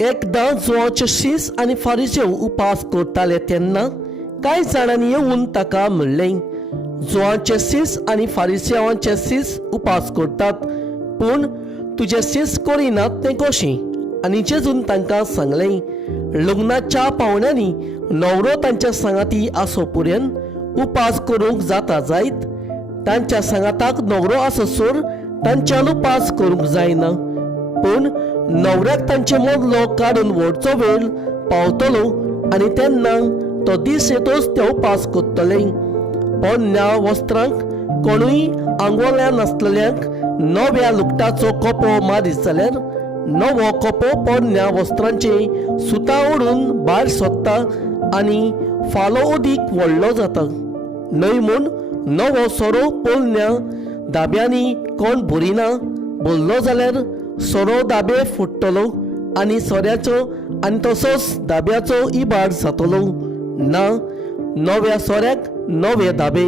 एकदां जुवांचे शीस आनी फारिसेव उपास करताले तेन्ना कांय जाणांनी येवन ताका म्हणलें, जुवांचे शीस आनी फारिसेवांचे शीस उपास करतात, पूण तुजे शीस करिनात तें कशें? आनी जेजून तांकां सांगलें, लग्नाच्या पावण्यांनी न्हवरो तांच्या सांगाती आसो पर्यंत उपास करूंक जाता जायत, तांच्या सांगाताक न्हवरो आसोसर तांच्यान उपास करूंक जायना. पूण न्हवऱ्याक तांचे मदलो काडून व्हरचो वेळ पावतलो आनी तेन्ना तो दीस येतोच ते उपास करतले. पोरण्या वस्त्रांक कोणूय आंगवल्या नासलेल्यांक नव्या लुगटाचो कोपो मारीत जाल्यार नवो कोपो पोरण्या वस्त्रांचे सुतां ओडून भायर सोदता आनी फालो अदीक व्हडलो जाता. न्हय म्हूण नवो सोरो पोरण्या दाब्यांनी कोण भरिना, भरलो जाल्यार सोरो दाबे फुट्टलो आनी सोऱ्याचो आनी तसोच दाब्याचो इबाड जातलो. ना, नव्या सोऱ्याक नवे दाबे.